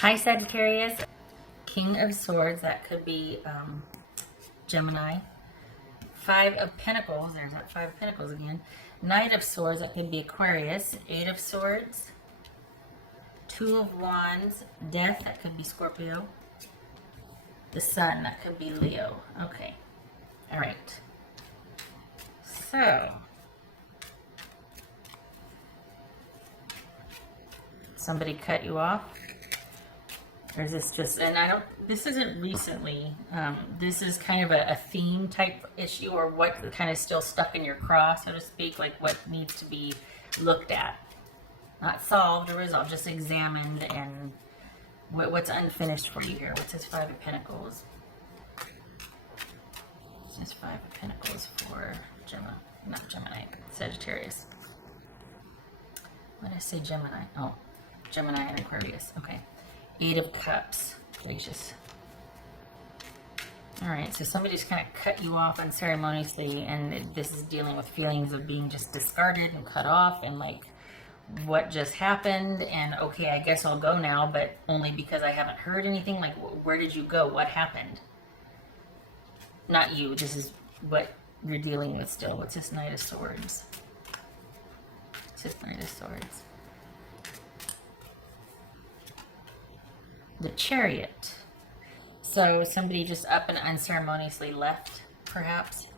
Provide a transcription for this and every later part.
Hi, Sagittarius. King of Swords, that could be Gemini. Five of Pentacles, there's that Five of Pentacles again. Knight of Swords, that could be Aquarius. Eight of Swords. Two of Wands. Death, that could be Scorpio. The Sun, that could be Leo. Okay. All right. So, somebody cut you off? Or is this just, and I don't, this isn't recently, this is kind of a theme type issue, or what kind of still stuck in your craw, so to speak, like what needs to be looked at. Not solved or resolved, just examined, and what's unfinished for you here. What's this Five of Pentacles? What's this Five of Pentacles for Gemini? Not Gemini, Sagittarius. What did I say, Gemini? Oh, Gemini and Aquarius. Okay. Eight of Cups. Gracious. Alright, so somebody just kind of cut you off unceremoniously, and this is dealing with feelings of being just discarded and cut off, and like, what just happened, and okay, I guess I'll go now, but only because I haven't heard anything. Like, where did you go? What happened? Not you. This is what you're dealing with still. What's this Knight of Swords? What's this Knight of Swords? The Chariot. So somebody just up and unceremoniously left, perhaps,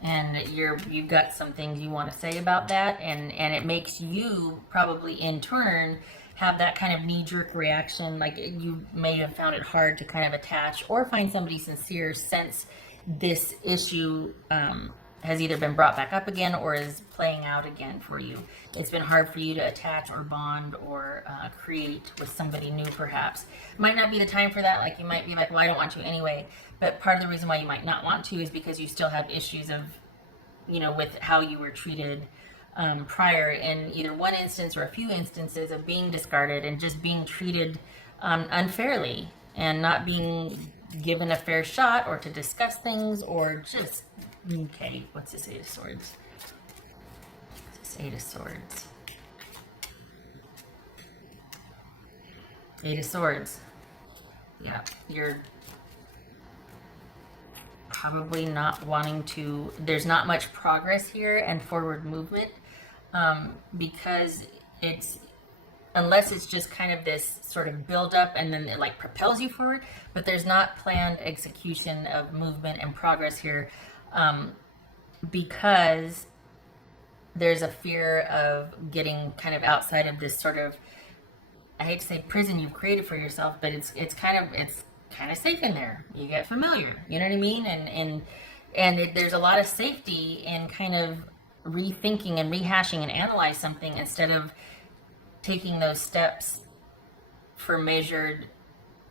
and you've got some things you want to say about that, and it makes you probably in turn have that kind of knee-jerk reaction. Like, you may have found it hard to kind of attach or find somebody sincere since this issue has either been brought back up again or is playing out again for you. It's been hard for you to attach or bond or create with somebody new, perhaps. Might not be the time for that. Like, you might be like, well, I don't want to anyway. But part of the reason why you might not want to is because you still have issues of, you know, with how you were treated prior, in either one instance or a few instances of being discarded and just being treated unfairly and not being given a fair shot or to discuss things, or just, okay, what's this Eight of Swords? What's this Eight of Swords? Eight of Swords. Yeah, you're probably not wanting to, there's not much progress here and forward movement, because it's, unless it's just kind of this sort of build up and then it like propels you forward, but there's not planned execution of movement and progress here, because there's a fear of getting kind of outside of this sort of, I hate to say prison you've created for yourself, but it's kind of safe in there. You get familiar, you know what I mean? And there's a lot of safety in kind of rethinking and rehashing and analyze something instead of taking those steps for measured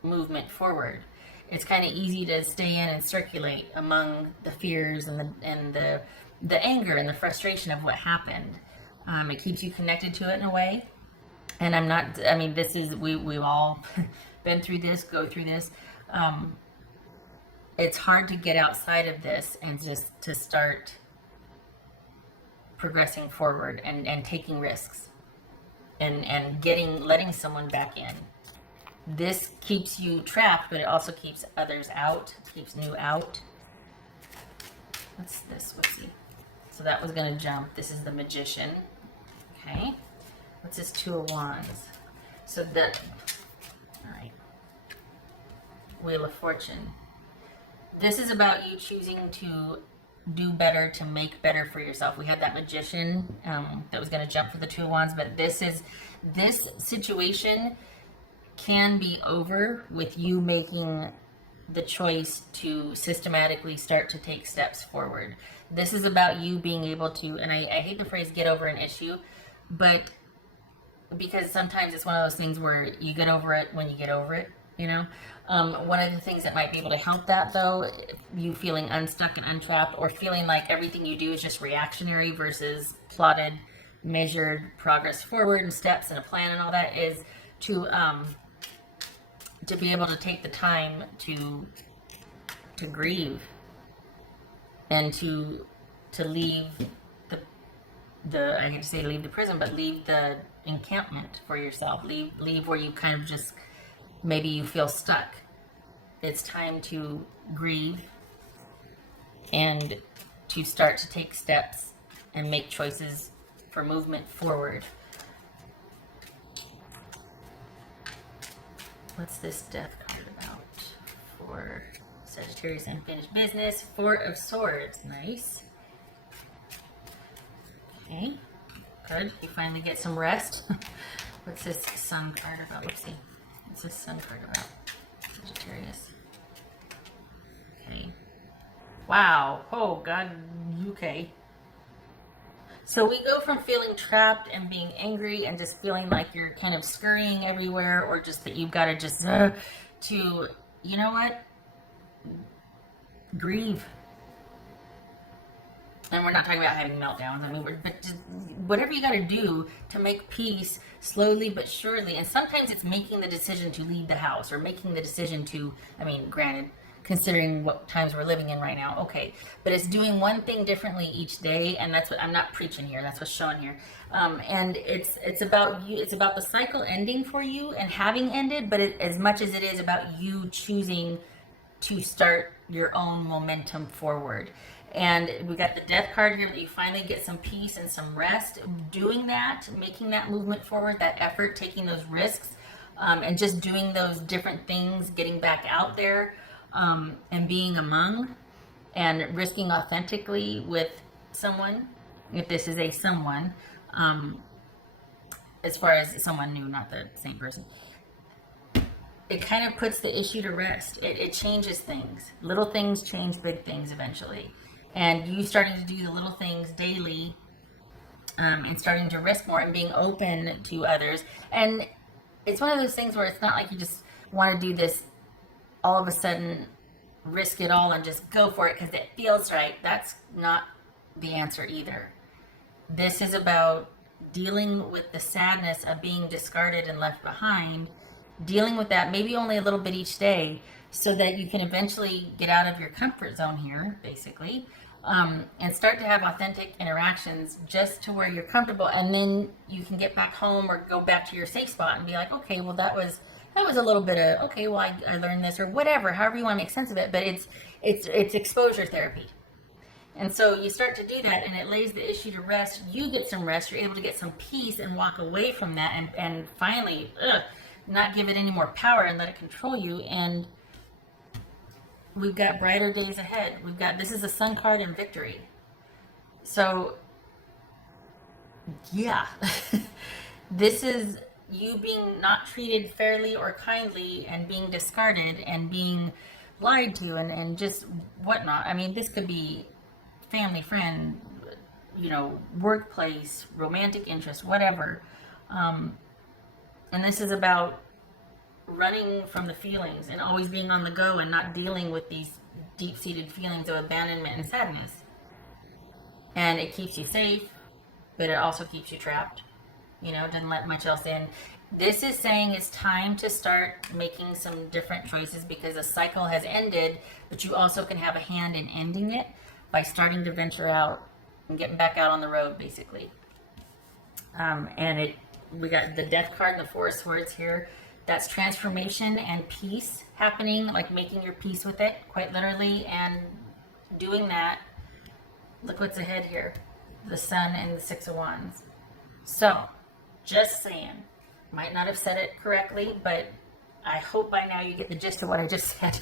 movement forward. It's kind of easy to stay in and circulate among the fears and the anger and the frustration of what happened. It keeps you connected to it in a way. And I mean, this is, we've all been through this, go through this. It's hard to get outside of this and just to start progressing forward and taking risks and letting someone back in. This keeps you trapped, but it also keeps others out, keeps new out. What's this? Let's see. So that was going to jump. This is the Magician. Okay. What's this Two of Wands? So that, all right. Wheel of Fortune. This is about you choosing to do better, to make better for yourself. We had that Magician that was going to jump for the Two of Wands, but this situation can be over with you making the choice to systematically start to take steps forward. This is about you being able to, and I hate the phrase get over an issue, but because sometimes it's one of those things where you get over it when you get over it, you know? One of the things that might be able to help that, though, you feeling unstuck and untrapped, or feeling like everything you do is just reactionary versus plotted, measured progress forward and steps and a plan and all that, is to be able to take the time to grieve and to leave the I hate to say leave the prison, but leave the encampment for yourself. Leave where you kind of just, maybe you feel stuck. It's time to grieve and to start to take steps and make choices for movement forward. What's this death card about for Sagittarius unfinished business? Four of Swords. Nice. Okay. Good. You finally get some rest. What's this Sun card about? Let's see. What's this Sun card about? Sagittarius. Okay. Wow. Oh, God. Okay. So we go from feeling trapped and being angry and just feeling like you're kind of scurrying everywhere, or just that you've got to just, to, you know what? Grieve. And we're not talking about having meltdowns. I mean, but just whatever you got to do to make peace slowly but surely. And sometimes it's making the decision to leave the house, or making the decision to, I mean, granted, considering what times we're living in right now, okay, but it's doing one thing differently each day. And that's what I'm not preaching here. That's what's shown here. And it's about you. It's about the cycle ending for you and having ended, but as much as it is about you choosing to start your own momentum forward. And we got the death card here, that you finally get some peace and some rest doing that, making that movement forward, that effort, taking those risks, and just doing those different things, getting back out there, and being among and risking authentically with someone, if this is a someone, as far as someone new, not the same person. It kind of puts the issue to rest. It changes things. Little things change big things eventually. And you starting to do the little things daily, and starting to risk more and being open to others. And it's one of those things where it's not like you just want to do this all of a sudden, risk it all and just go for it because it feels right. That's not the answer either. This is about dealing with the sadness of being discarded and left behind, dealing with that maybe only a little bit each day, so that you can eventually get out of your comfort zone here, basically, and start to have authentic interactions just to where you're comfortable. And then you can get back home or go back to your safe spot and be like, okay, well, that was a little bit of, okay, well, I learned this, or whatever, however you want to make sense of it. But it's exposure therapy. And so you start to do that, and it lays the issue to rest. You get some rest. You're able to get some peace and walk away from that, and finally, not give it any more power and let it control you. And we've got brighter days ahead. This is a Sun card and victory. So, yeah, this is you being not treated fairly or kindly, and being discarded and being lied to, and just whatnot. I mean, this could be family, friend, workplace, romantic interest, whatever. And this is about running from the feelings and always being on the go and not dealing with these deep-seated feelings of abandonment and sadness. And it keeps you safe, but it also keeps you trapped. Doesn't let much else in. This is saying it's time to start making some different choices, because a cycle has ended, but you also can have a hand in ending it by starting to venture out and getting back out on the road, basically. And we got the Death card and the Four of Swords here. That's transformation and peace happening, like making your peace with it, quite literally, and doing that. Look what's ahead here. The Sun and the Six of Wands. So, just saying. Might not have said it correctly, but I hope by now you get the gist of what I just said.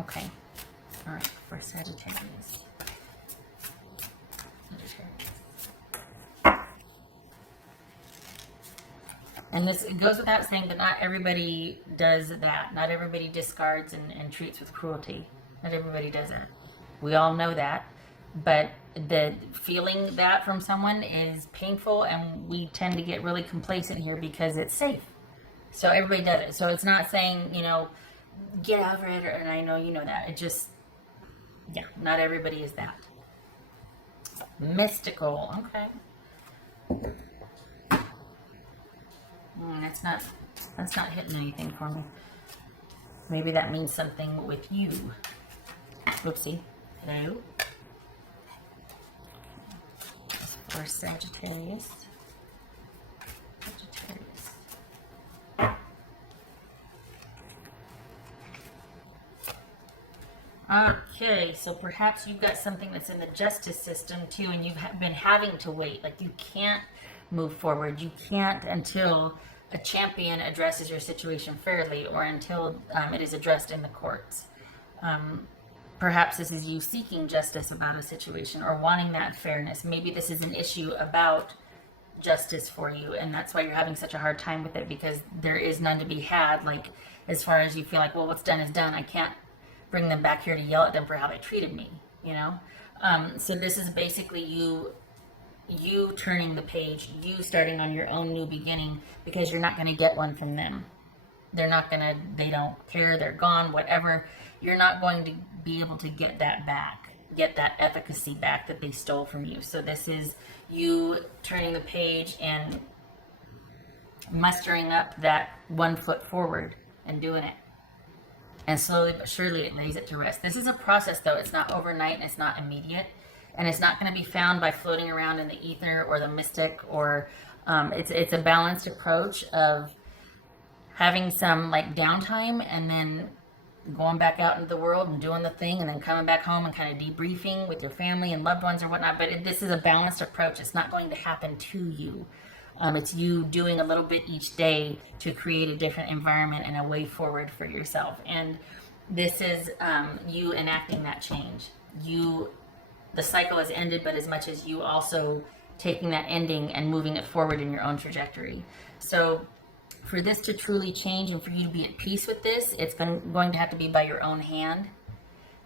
Okay. All right, for Sagittarius. And this goes without saying, but not everybody does that. Not everybody discards and treats with cruelty. Not everybody does that. We all know that. But the feeling that from someone is painful, and we tend to get really complacent here because it's safe. So everybody does it. So it's not saying, get over it, and I know you know that. It just, yeah, not everybody is that. Mystical, okay. That's not hitting anything for me. Maybe that means something with you. Whoopsie. Hello. For Sagittarius. Okay, so perhaps you've got something that's in the justice system too, and you've been having to wait. Like you can't move forward. You can't until a champion addresses your situation fairly, or until it is addressed in the courts. Perhaps this is you seeking justice about a situation or wanting that fairness. Maybe this is an issue about justice for you, and that's why you're having such a hard time with it, because there is none to be had. Like, as far as you feel like, well, what's done is done. I can't bring them back here to yell at them for how they treated me, you know? So this is basically you turning the page, you starting on your own new beginning, because you're not going to get one from them. They're not going to, they don't care, they're gone, whatever. You're not going to be able to get that back, get that efficacy back that they stole from you. So this is you turning the page and mustering up that 1 foot forward and doing it. And slowly but surely it lays it to rest. This is a process though. It's not overnight and it's not immediate. And it's not going to be found by floating around in the ether or the mystic, or it's a balanced approach of having some like downtime and then going back out into the world and doing the thing, and then coming back home and kind of debriefing with your family and loved ones or whatnot. But this is a balanced approach. It's not going to happen to you. It's you doing a little bit each day to create a different environment and a way forward for yourself. And this is you enacting that change. The cycle has ended, but as much as you also taking that ending and moving it forward in your own trajectory. So for this to truly change and for you to be at peace with this, it's going to have to be by your own hand.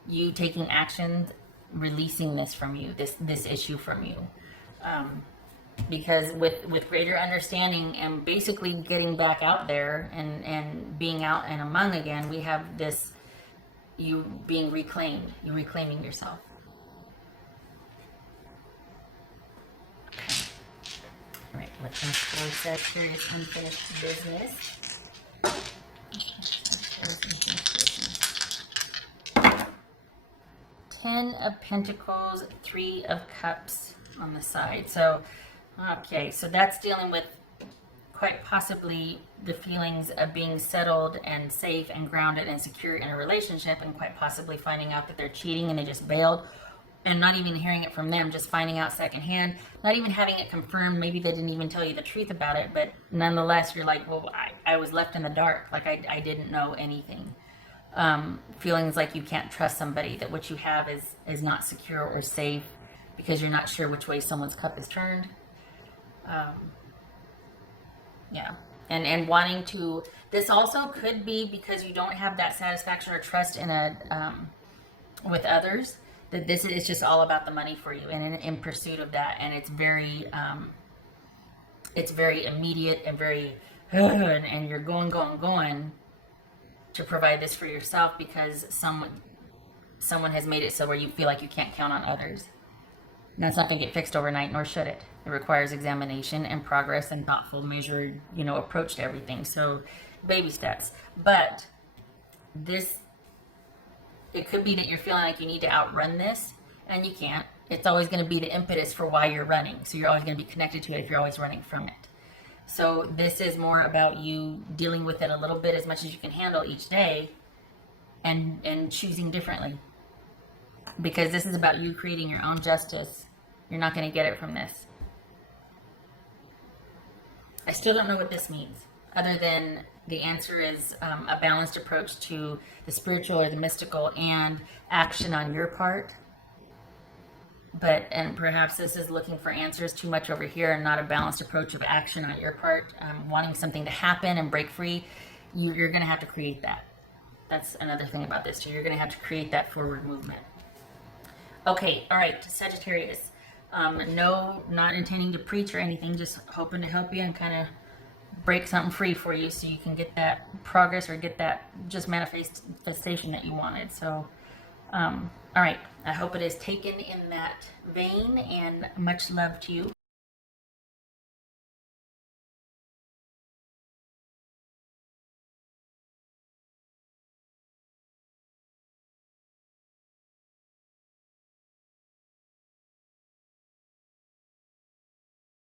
You taking actions, releasing this from you, this issue from you. Because with greater understanding and basically getting back out there and being out and among again, we have this, you being reclaimed, you reclaiming yourself. All right, let's explore Sagittarius unfinished business. 10 of Pentacles, 3 of Cups on the side. So, okay, so that's dealing with quite possibly the feelings of being settled and safe and grounded and secure in a relationship, and quite possibly finding out that they're cheating and they just bailed, and not even hearing it from them, just finding out secondhand, not even having it confirmed. Maybe they didn't even tell you the truth about it, but nonetheless, you're like, well, I was left in the dark. Like I didn't know anything. Feelings like you can't trust somebody, that what you have is not secure or safe because you're not sure which way someone's cup is turned. Yeah. And wanting to, this also could be because you don't have that satisfaction or trust in with others, that this is just all about the money for you and in pursuit of that. And it's very immediate and very, and you're going to provide this for yourself because someone has made it so where you feel like you can't count on others. And that's not going to get fixed overnight, nor should it. It requires examination and progress and thoughtful, measured, approach to everything. So baby steps. But it could be that you're feeling like you need to outrun this, and you can't. It's always going to be the impetus for why you're running. So you're always going to be connected to it if you're always running from it. So this is more about you dealing with it a little bit as much as you can handle each day, and choosing differently. Because this is about you creating your own justice. You're not going to get it from this. I still don't know what this means, other than the answer is a balanced approach to the spiritual or the mystical and action on your part. And perhaps this is looking for answers too much over here and not a balanced approach of action on your part, wanting something to happen and break free. You're going to have to create that. That's another thing about this too. You're going to have to create that forward movement. Okay, all right, Sagittarius. No, not intending to preach or anything, just hoping to help you and kind of break something free for you so you can get that progress or get that just manifestation that you wanted. So, all right, I hope it is taken in that vein, and much love to you.